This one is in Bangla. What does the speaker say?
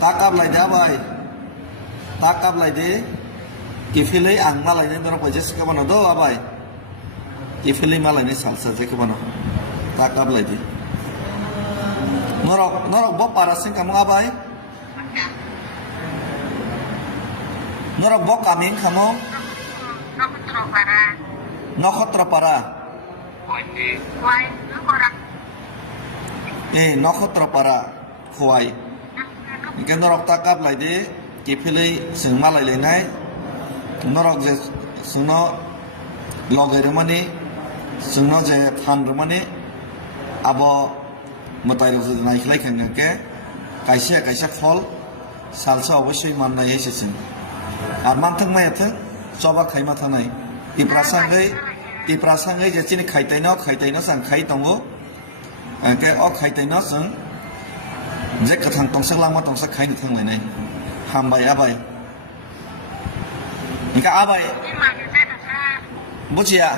takap lại đã bay takap lại đi kifili ang malay ni doro pwede sa kabano do abay kifili malay ni salsa sa kabano takap lại đi norok bok para sing kamu abay norok bok kaming kamu nokotro para nokotro para kuai cái norok takap lại đi kifili sing malay lại này norok je sungno logai romani sungno je phan romani abo motai ro nai khlai khang ke kaisa phol salsa অবশ্যই মাননাই এসেছেন আর মানথং মাই আথং সবা খাইমা থানাই ই প্রাসঙ্গে যে চিনি খাইতাইনো সাং খাই দङो के अ खाइताइनो जों जे गोथां तंसा लामा तंसा खाइनो थांलायनाय हामबाय आबाय इनका आबाय बुझिया